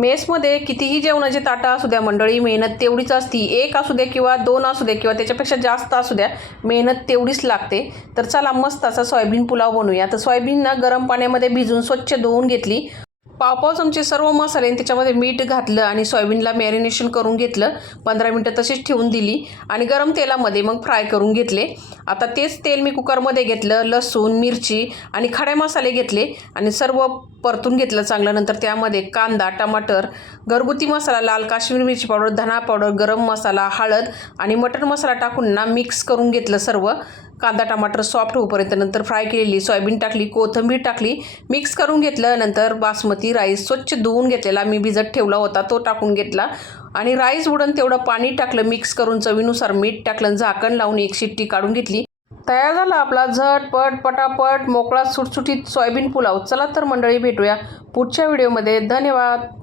मेसमध्ये कितीही जेवणाची ताटं असू द्या मंडळी मेहनत तेवढीच असती. एक असू द्या किंवा दोन असू द्या किंवा त्याच्यापेक्षा जास्त असू द्या मेहनत तेवढीच लागते. तर चला मस्त असा सोयाबीन पुलाव बनवूया. तर सोयाबीन ना गरम पाण्यामध्ये भिजून स्वच्छ धुवून घेतली. पावपाव चमचे सर्व मसाले आणि त्याच्यामध्ये मीठ घातलं आणि सोयाबीनला मॅरिनेशन करून घेतलं. पंधरा मिनटं तशीच ठेवून दिली आणि गरम तेलामध्ये मग फ्राय करून घेतले. आता तेच तेल मी कुकरमध्ये घेतलं लसूण मिरची आणि खडे मसाले घेतले आणि सर्व परतून घेतलं चांगलं. नंतर त्यामध्ये कांदा टमाटर घरगुती मसाला लाल काश्मीरी मिरची पावडर धना पावडर गरम मसाला हळद आणि मटण मसाला टाकून ना मिक्स करून घेतलं सर्व. कांदा टमाटर सॉफ्ट होईपर्यंत नंतर फ्राय केलेली सोयाबीन टाकली कोथिंबीर टाकली मिक्स करून घेतलं. नंतर बासमती राईस स्वच्छ धुवून घेतलेला मी भिजत ठेवला होता तो टाकून घेतला. आणि राईस उडून तेवढं पाणी टाकलं मिक्स करून चवीनुसार मीठ टाकलं आणि झाकण लावून एक शिट्टी काढून घेतली. तयार झाला आपला झटपट पटापट मोकळा सुटसुटीत सोयाबीन पुलाव. चला तर मंडळी भेटूया पुढच्या व्हिडिओमध्ये. धन्यवाद.